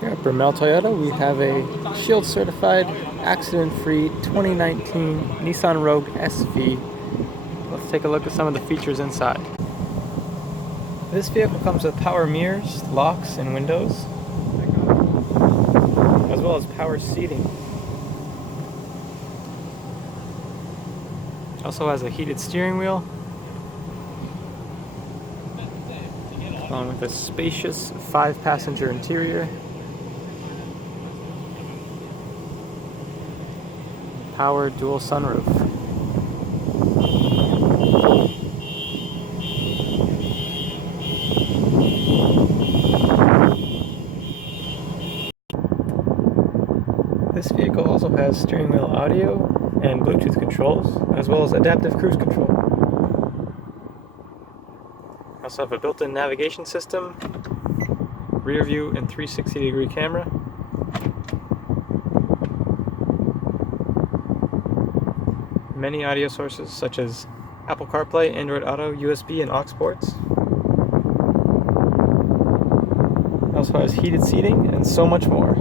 Here at Brimell Toyota, we have a Shield certified, accident-free 2019 Nissan Rogue SV. Let's take a look at some of the features inside. This vehicle comes with power mirrors, locks, and windows, as well as power seating. Also has a heated steering wheel, along with a spacious 5-passenger interior. Power dual sunroof. This vehicle also has steering wheel audio and Bluetooth controls, as well as adaptive cruise control. We also have a built-in navigation system, rear view and 360-degree camera. Many audio sources such as Apple CarPlay, Android Auto, USB, and aux ports. It also has heated seating and so much more.